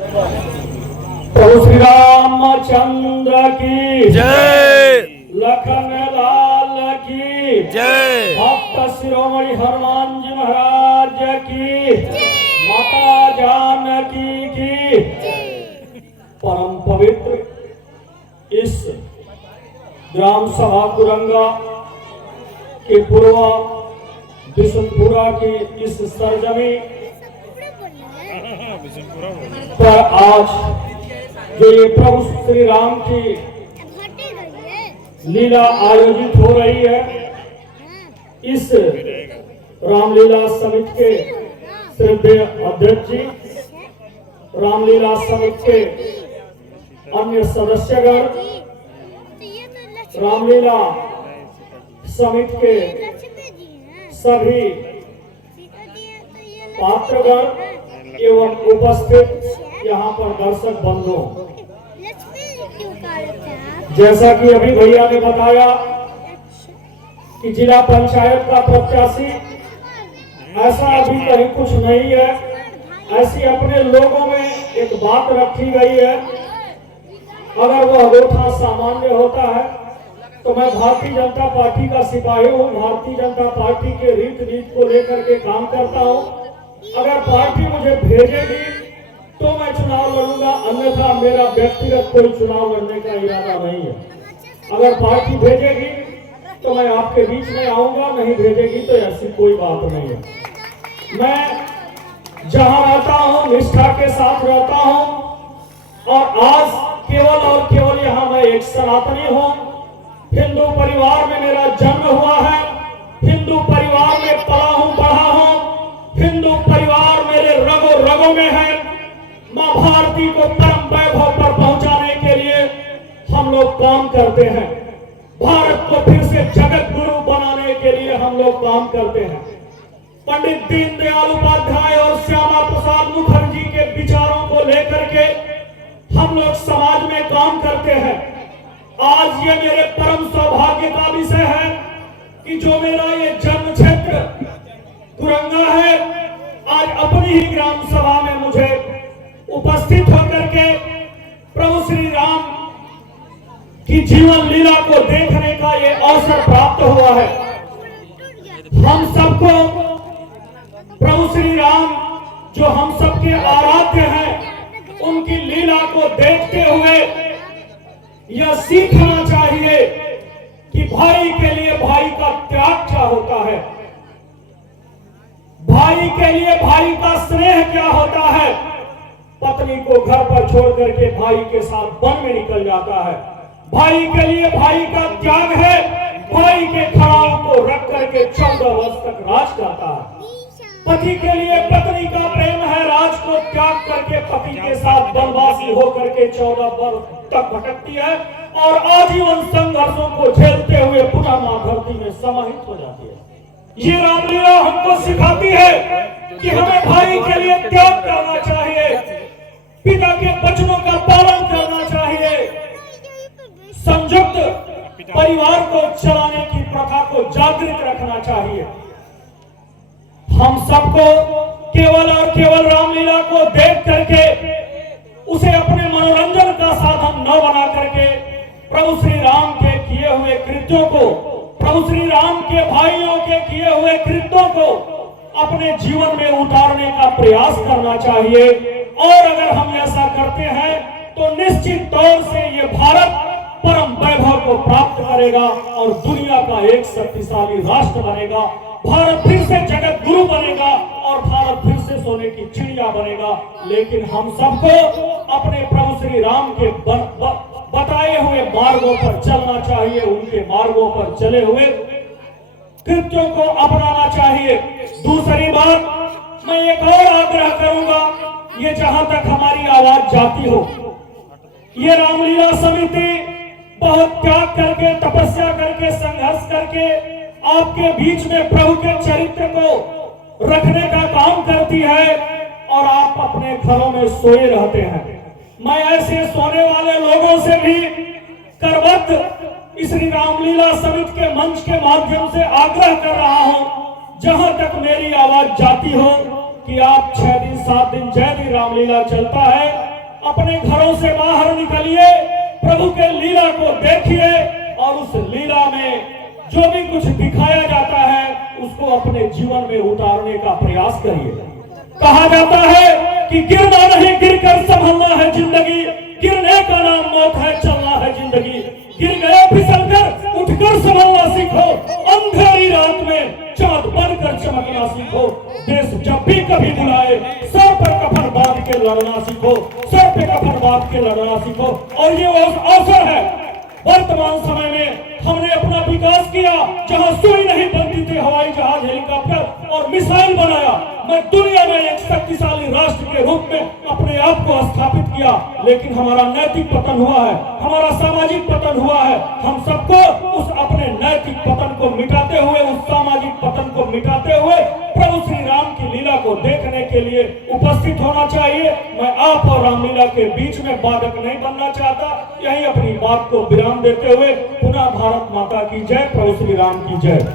प्रभु श्री रामचंद्र की जय, लखन लाल की जय, भक्त शिरोमणि हनुमान जी महाराज की माता जानकी की परम पवित्र इस ग्राम सभा कुरंगा के पूर्व बिशनपुरा की इस सरजमी पर आज जो ये प्रभु श्री राम की लीला आयोजित हो रही है, इस रामलीला समिति के श्रद्धेय अध्यक्ष जी, रामलीला समिति के अन्य सदस्यगण, रामलीला समिति के सभी पात्रगण एवं उपस्थित यहाँ पर दर्शक बंधु, जैसा कि अभी भैया ने बताया कि जिला पंचायत का प्रत्याशी ऐसा अभी कहीं कुछ नहीं है। ऐसी अपने लोगों में एक बात रखी गई है, अगर वह अनूठा सामान्य होता है तो मैं भारतीय जनता पार्टी का सिपाही हूँ, भारतीय जनता पार्टी के रीत नीति को लेकर के काम करता हूँ। अगर पार्टी मुझे भेजेगी तो मैं चुनाव लड़ूंगा, अन्यथा मेरा व्यक्तिगत कोई चुनाव लड़ने का इरादा नहीं है। अगर पार्टी भेजेगी तो मैं आपके बीच में आऊंगा, नहीं भेजेगी तो ऐसी कोई बात नहीं है। मैं जहां रहता हूं निष्ठा के साथ रहता हूं और आज केवल और केवल यहाँ मैं एक सनातनी हूं। हिंदू परिवार में मेरा जन्म हुआ है, हिंदू परिवार में पला हूं, बढ़ा हूं, हिंदू परिवार मेरे रगों रगों में है। मां भारती को परम वैभव पर पहुंचाने के लिए हम लोग काम करते हैं, भारत को फिर से जगत गुरु बनाने के लिए हम लोग काम करते हैं। पंडित दीनदयाल उपाध्याय और श्यामा प्रसाद मुखर्जी के विचारों को लेकर के हम लोग समाज में काम करते हैं। आज ये मेरे परम सौभाग्य का विषय है कि जो मेरा ये जन्म क्षेत्र कुरंगा है, आज अपनी ही ग्राम सभा में मुझे उपस्थित होकर के प्रभु श्री राम की जीवन लीला को देखने का ये अवसर प्राप्त हुआ है। हम सबको प्रभु श्री राम जो हम सबके आराध्य हैं, उनकी लीला को देखते हुए यह सीखना चाहिए कि भाई के लिए भाई का त्याग क्या होता है, भाई के लिए भाई का स्नेह क्या होता है। पत्नी को घर पर छोड़ करके भाई के साथ वन में निकल जाता है। भाई के लिए भाई का त्याग है, भाई के खड़ाओं को रख करके 14 वर्ष तक राज करता है। पति के लिए पत्नी का प्रेम है, राज को त्याग करके पति के साथ वनवासी होकर के 14 वर्ष तक भटकती है और आजीवन संघर्षों को झेलते हुए पुनः मां धरती में समाहित हो जाती है। ये रामलीला हमको सिखाती है कि हमें भाई के लिए त्याग करना चाहिए, पिता के वचनों का पालन करना चाहिए, संयुक्त परिवार को चलाने की प्रथा को जागृत रखना चाहिए। हम सबको केवल और केवल रामलीला को देख करके उसे अपने मनोरंजन का साधन न बना करके प्रभु श्री राम के किए हुए कृत्यों को, प्रभु श्री राम के भाइयों के किए हुए कृत्यों को अपने जीवन में उतारने का प्रयास करना चाहिए। और अगर हम ऐसा करते हैं तो निश्चित तौर से ये भारत परम वैभव को प्राप्त करेगा और दुनिया का एक शक्तिशाली राष्ट्र बनेगा। भारत फिर से जगत गुरु बनेगा और भारत फिर से सोने की चिड़िया बनेगा। लेकिन हम सबको अपने प्रभु श्री राम के बताए हुए मार्गों पर चलना चाहिए, उनके मार्गों पर चले हुए कृत्यों को अपनाना चाहिए। दूसरी बात मैं एक और आग्रह करूंगा, ये जहां तक हमारी आवाज जाती हो, ये रामलीला समिति बहुत त्याग करके, तपस्या करके, संघर्ष करके आपके बीच में प्रभु के चरित्र को रखने का काम करती है और आप अपने घरों में सोए रहते हैं। मैं ऐसे सोने वाले लोगों से भी करवत इस रामलीला समिति के मंच के माध्यम से आग्रह कर रहा हूं, जहां तक मेरी आवाज जाती हो कि आप 6 दिन 7 दिन जय भी रामलीला चलता है, अपने घरों से बाहर निकलिए, प्रभु के लीला को देखिए और उस लीला में जो भी कुछ दिखाया जाता है उसको अपने जीवन में उतारने का प्रयास करिए। कहा जाता है कि गिरना नहीं, गिरकर संभलना है जिंदगी, गिरने का नाम मौत है, चलना है जिंदगी। गिर गए फिसलकर, उठकर संभलना सीखो, अंधेरी रात में चांद बनकर चमकना सीखो। देश जब भी कभी बुलाए सर पर कफन बांध के लड़ना सीखो, सर पे कफन बांध के लड़ना सीखो। और ये अवसर है, वर्तमान समय में हमने अपना विकास किया, जहां सुई नहीं बनती थी हवाई जहाज, हेलीकॉप्टर और मिसाइल बनाया। मैं दुनिया में एक शक्तिशाली राष्ट्र के रूप में अपने आप को स्थापित किया, लेकिन हमारा नैतिक पतन हुआ है, हमारा सामाजिक पतन हुआ है। हम सबको उस अपने नैतिक पतन को मिटाते हुए, उस सामाजिक पतन को मिटाते हुए प्रभु श्री राम की लीला को देखने के लिए उपस्थित होना चाहिए। मैं आप और रामलीला के बीच में बाधक नहीं बनना चाहता। यही अपनी बात को विराम देते हुए पुनः भारत माता की जय, प्रभु श्री राम की जय।